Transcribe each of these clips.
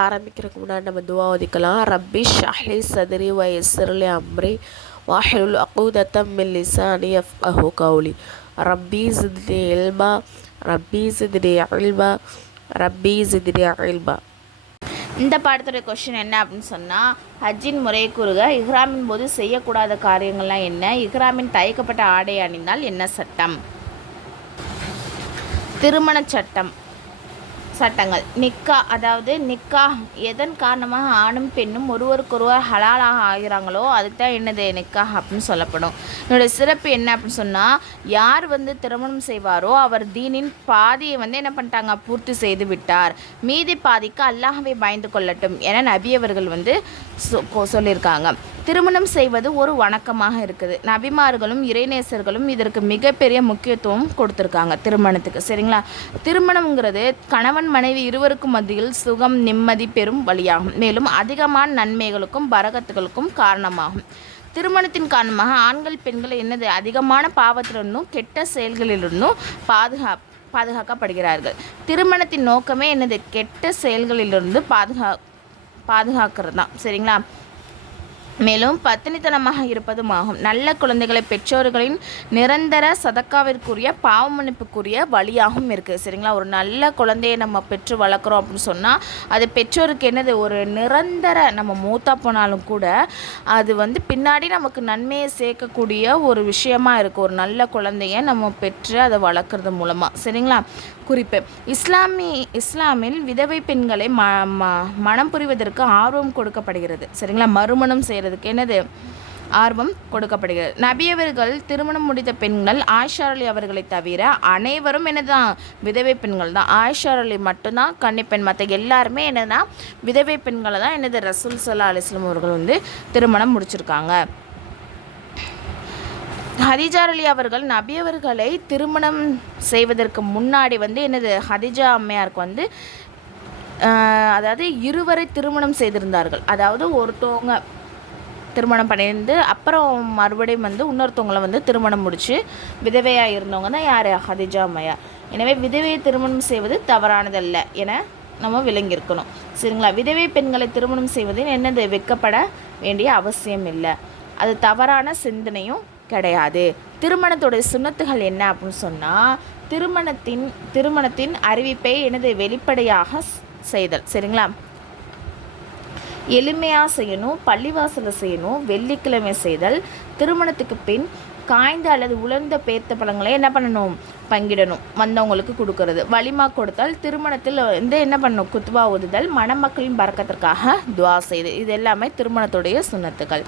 ஆரம்பிக்கிறதுக்கு முன்னாடி நம்ம துவா ஓதிக்கலாம். ரப்பி ஷ்ரஹ்லி சத்ரி வ யஸ்ஸிர்லி அம்ரி வஹ்லுல் உக்தத்தம் மின் லிசானி யஃப்கஹு கௌலி. ரப்பி ஸித்னி இல்மா ரப்பி ஸித்னி இல்மா ரப்பி ஸித்னி இல்மா. இந்த பாடத்துடைய கொஸ்டின் என்ன அப்படின்னு சொன்னால், ஹஜ்ஜின் முறை கூறுக. இஹ்ராமின் போது செய்யக்கூடாத காரியங்கள்லாம் என்ன? இஹ்ராமின் தயக்கப்பட்ட ஆடை அணிந்தால் என்ன சட்டம்? திருமண சட்டங்கள். நிக்கா, அதாவது நிக்கா எதன் காரணமாக ஆணும் பெண்ணும் ஒருவருக்கொருவர் ஹலாலாக ஆகிறாங்களோ அதுக்கு தான் என்னது நிக்கா அப்படின்னு சொல்லப்படும். என்னுடைய சிறப்பு என்ன அப்படின்னு சொன்னால், யார் திருமணம் செய்வாரோ அவர் தீனின் பாதியை என்ன பண்ணிட்டாங்க, பூர்த்தி செய்து விட்டார். மீதி பாதிக்கு அல்லாஹ்வை பயந்து கொள்ளட்டும் என நபியவர்கள் சொல்லியிருக்காங்க. திருமணம் செய்வது ஒரு வணக்கமாக இருக்குது. நபிமார்களும் இறைநேசர்களும் இதற்கு மிகப்பெரிய முக்கியத்துவம் கொடுத்துருக்காங்க திருமணத்துக்கு. சரிங்களா? திருமணம்ங்கிறது கணவன் மனைவி இருவருக்கும் மத்தியில் சுகம் நிம்மதி பெறும் வழியாகும். மேலும் அதிகமான நன்மைகளுக்கும் பரகத்துகளுக்கும் காரணமாகும். திருமணத்தின் காரணமாக ஆண்கள் பெண்கள் அதிகமான பாவத்திலிருந்தும் கெட்ட செயல்களிலிருந்தும் பாதுகாக்கப்படுகிறார்கள். திருமணத்தின் நோக்கமே கெட்ட செயல்களிலிருந்து பாதுகாக்கிறது தான். சரிங்களா? மேலும் பத்தினித்தனமாக இருப்பதும் ஆகும். நல்ல குழந்தைகளை பெற்றோர்களின் நிரந்தர சதக்காவிற்குரிய பாவ மன்னிப்புக்குரிய வழியாகவும் இருக்குது. சரிங்களா? ஒரு நல்ல குழந்தையை நம்ம பெற்று வளர்க்குறோம் அப்படின்னு சொன்னால் அது பெற்றோருக்கு ஒரு நிரந்தர, நம்ம மூத்தா போனாலும் கூட அது பின்னாடி நமக்கு நன்மையை சேர்க்கக்கூடிய ஒரு விஷயமா இருக்குது. ஒரு நல்ல குழந்தைய நம்ம பெற்று அதை வளர்க்குறது மூலமாக. சரிங்களா? குறிப்பு: இஸ்லாமில் விதவை பெண்களை மனம் புரிவதற்கு ஆர்வம் கொடுக்கப்படுகிறது. சரிங்களா? மறுமணம் செய்கிறதுக்கு ஆர்வம் கொடுக்கப்படுகிறது. நபியவர்கள் திருமணம் முடித்த பெண்கள் ஆயிஷா அலி அவர்களை தவிர அனைவரும் விதவை பெண்கள் தான். ஆயிஷா அலி மட்டும்தான் கன்னிப்பெண். மற்ற எல்லாருமே விதவை பெண்களை தான் ரசூல் ஸல்லல்லாஹு அலைஹி வஸல்லம் அவர்கள் திருமணம் முடிச்சிருக்காங்க. ஹதீஜா அலி அவர்கள் நபியவர்களை திருமணம் செய்வதற்கு முன்னாடி ஹதீஜா அம்மையாருக்கு அதாவது இருவரை திருமணம் செய்திருந்தார்கள். அதாவது ஒருத்தவங்க திருமணம் பண்ணியிருந்து அப்புறம் மறுபடியும் இன்னொருத்தவங்களை திருமணம் முடித்து விதவையாக இருந்தவங்க தான் யார்? ஹதீஜா அம்மையார். எனவே விதவையை திருமணம் செய்வது தவறானதல்ல என நம்ம விளங்கியிருக்கணும். சரிங்களா? விதவை பெண்களை திருமணம் செய்வது வெட்கப்பட வேண்டிய அவசியம் இல்லை. அது தவறான சிந்தனையும் கிடையாது. திருமணத்துடைய சுன்னத்துகள் என்ன அப்படின்னு சொன்னால், திருமணத்தின் அறிவிப்பை வெளிப்படையாக செய்தல். சரிங்களா? எளிமையாக செய்யணும், பள்ளிவாசலில் செய்யணும், வெள்ளிக்கிழமை செய்தல். திருமணத்துக்கு பின் காய்ந்த அல்லது உலர்ந்த பேர்த்த பழங்களை என்ன பண்ணணும்? பங்கிடணும், வந்தவங்களுக்கு கொடுக்கறது. வலிமா கொடுத்தால், திருமணத்தில் என்ன பண்ணணும்? குத்துபா ஓதுதல், மணமக்களின் பறக்கத்திற்காக துவா செய்து. இது எல்லாமே திருமணத்துடைய சுன்னத்துகள்.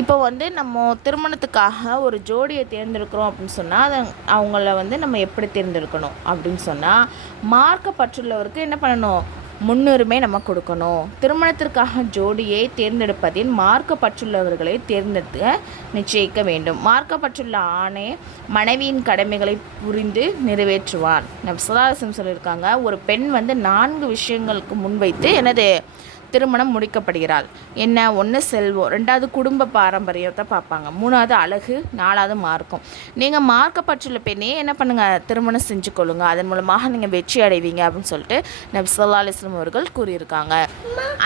இப்போ நம்ம திருமணத்துக்காக ஒரு ஜோடியை தேர்ந்தெடுக்கிறோம் அப்படின்னு சொன்னால் அதை அவங்கள நம்ம எப்படி தேர்ந்தெடுக்கணும் அப்படின்னு சொன்னால், மார்க்கப்பற்றுள்ளவருக்கு என்ன பண்ணணும்? முன்னுரிமை நம்ம கொடுக்கணும். திருமணத்திற்காக ஜோடியை தேர்ந்தெடுப்பதில் மார்க்கப்பற்றுள்ளவர்களை தேர்ந்தெடுக்க நிச்சயிக்க வேண்டும். மார்க்கப்பற்றுள்ள ஆணை மனைவியின் கடமைகளை புரிந்து நிறைவேற்றுவான். நம்ம சதாசம் சொல்லியிருக்காங்க, ஒரு பெண் 4 விஷயங்களுக்கு முன்வைத்து திருமணம் முடிக்கப்படுகிறாள். என்ன? 1 செல்வம், 2வது குடும்ப பாரம்பரியத்தை பார்ப்பாங்க, 3வது அழகு, 4வது மார்க்கம். நீங்கள் மார்க்கப்பற்றுள்ள பெண்ணே என்ன பண்ணுங்கள்? திருமணம் செஞ்சு கொள்ளுங்கள். அதன் மூலமாக நீங்கள் வெற்றி அடைவீங்க அப்படின்னு சொல்லிட்டு நபி ஸல்லல்லாஹு அலைஹி வஸல்லம் அவர்கள் கூறியிருக்காங்க.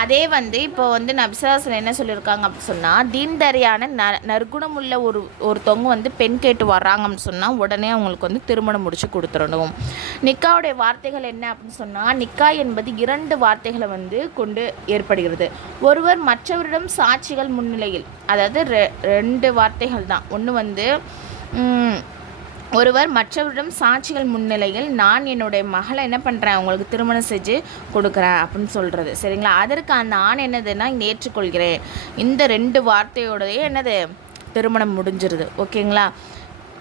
அதே இப்போ நபி ஸல்லல்லாஹு அலைஹி வஸல்லம் என்ன சொல்லியிருக்காங்க அப்படின்னு சொன்னால், தீன்தரியான நற்குணம் உள்ள ஒருத்தவங்க பெண் கேட்டு வர்றாங்க அப்படின்னு சொன்னால் உடனே அவங்களுக்கு திருமணம் முடிச்சு கொடுத்துடணும். நிக்காவுடைய வார்த்தைகள் என்ன அப்படின்னு சொன்னால், நிக்கா என்பது 2 வார்த்தைகளை கொண்டு ஏற்படுகிறது. ஒருவர் மற்றவரிடம் சாட்சிகள் முன்னிலையில், அதாவது 2 வார்த்தைகள் தான். ஒன்று ஒருவர் மற்றவரிடம் சாட்சிகள் முன்னிலையில் நான் என்னுடைய மகளை என்ன பண்ணுறேன், உங்களுக்கு திருமணம் செஞ்சு கொடுக்குறேன் அப்படின்னு சொல்கிறது. சரிங்களா? அதற்கு அந்த ஆண் ஏற்றுக்கொள்கிறேன். இந்த 2 வார்த்தையோடய திருமணம் முடிஞ்சிருது. ஓகேங்களா?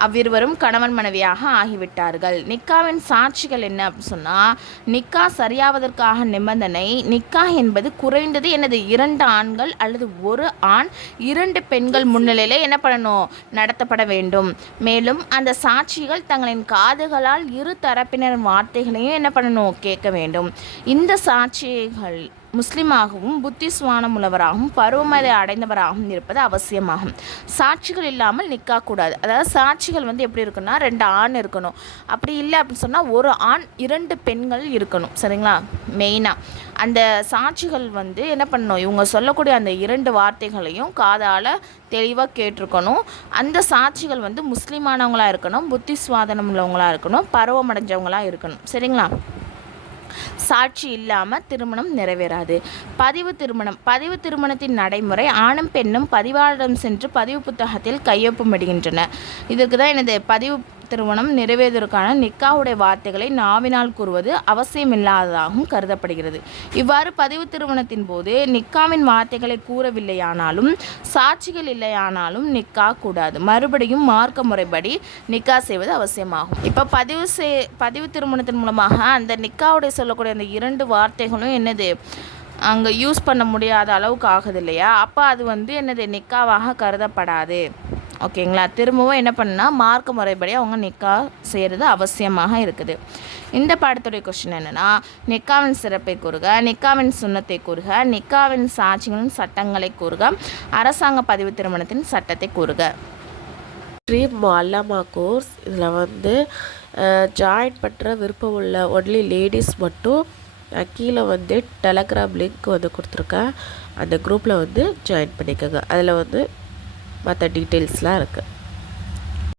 அவ்விருவரும் கணவன் மனைவியாக ஆகிவிட்டார்கள். நிக்காவின் சாட்சிகள் என்ன அப்படின்னு சொன்னால், நிக்கா சரியாவதற்காக நிபந்தனை, நிக்கா என்பது குறைந்தது 2 ஆண்கள் அல்லது 1 ஆண் 2 பெண்கள் முன்னிலையில் என்ன பண்ணணும்? நடத்தப்பட வேண்டும். மேலும் அந்த சாட்சிகள் தங்களின் காதுகளால் இரு தரப்பினர் வார்த்தைகளையும் என்ன பண்ணணும்? கேட்க வேண்டும். இந்த சாட்சிகள் முஸ்லீமாகவும் புத்திஸ்வானம் உள்ளவராகவும் பருவமழை அடைந்தவராகவும் இருப்பது அவசியமாகும். சாட்சிகள் இல்லாமல் நிக்கா கூடாது. அதாவது சாட்சி சாட்சிகள் வந்து எப்படி இருக்குன்னா 2 ஆண் இருக்கணும். அப்படி இல்லை அப்படின்னு சொன்னால் 1 ஆண் 2 பெண்கள் இருக்கணும். சரிங்களா? மெயினாக அந்த சாட்சிகள் வந்து என்ன பண்ணணும், இவங்க சொல்லக்கூடிய அந்த 2 வார்த்தைகளையும் காதால் தெளிவாக கேட்டிருக்கணும். அந்த சாட்சிகள் வந்து முஸ்லீமானவங்களாக இருக்கணும், புத்தி சுவாதனம் உள்ளவங்களாக இருக்கணும், பருவமடைஞ்சவங்களாக இருக்கணும். சரிங்களா? சாட்சி இல்லாமல் திருமணம் நிறைவேறாது. பதிவு திருமணத்தின் நடைமுறை ஆணும் பெண்ணும் பதிவாளரிடம் சென்று பதிவு புத்தகத்தில் கையொப்பமிடுகின்றனர். இதற்கு தான் எனது பதிவு திருமணம் நிறைவேறுவதற்கான நிக்காவுடைய வார்த்தைகளை நாவினால் கூறுவது அவசியமில்லாததாகவும் கருதப்படுகிறது. இவ்வாறு பதிவு திருமணத்தின் போது நிக்காவின் வார்த்தைகளை கூறவில்லையானாலும் சாட்சிகள் இல்லையானாலும் நிக்கா கூடாது. மறுபடியும் மார்க்க முறைப்படி நிக்கா செய்வது அவசியமாகும். இப்போ பதிவு திருமணத்தின் மூலமாக அந்த நிக்காவுடைய சொல்லக்கூடிய அந்த 2 வார்த்தைகளும் என்னது அங்கே யூஸ் பண்ண முடியாத அளவுக்கு ஆகுது இல்லையா? அப்போ அது வந்து என்னது நிக்காவாக கருதப்படாது. ஓகேங்களா? திரும்பவும் என்ன பண்ணால் மார்க்க முறைப்படி அவங்க நிக்கா செய்கிறது அவசியமாக இருக்குது. இந்த பாடத்துடைய கொஸ்டின் என்னென்னா, நிக்காவின் சிறப்பை கூறுக, நிக்காவின் சுன்னத்தை கூறுக, நிக்காவின் சாட்சிகளின் சட்டங்களை கூறுக, அரசாங்க பதிவு திருமணத்தின் சட்டத்தை கூறுக. ட்ரீம் முஅல்லமா கோர்ஸ் இதில் வந்து ஜாயின் பண்ணுற விருப்பம் உள்ள ஒன்லி லேடிஸ் மட்டும் கீழே வந்து டெலகிராம் லிங்க் வந்து கொடுத்துருக்கேன். அந்த குரூப்பில் வந்து ஜாயின் பண்ணிக்கோங்க. அதில் வந்து மற்ற டீட்டெயில்ஸ்லாம் இருக்குது.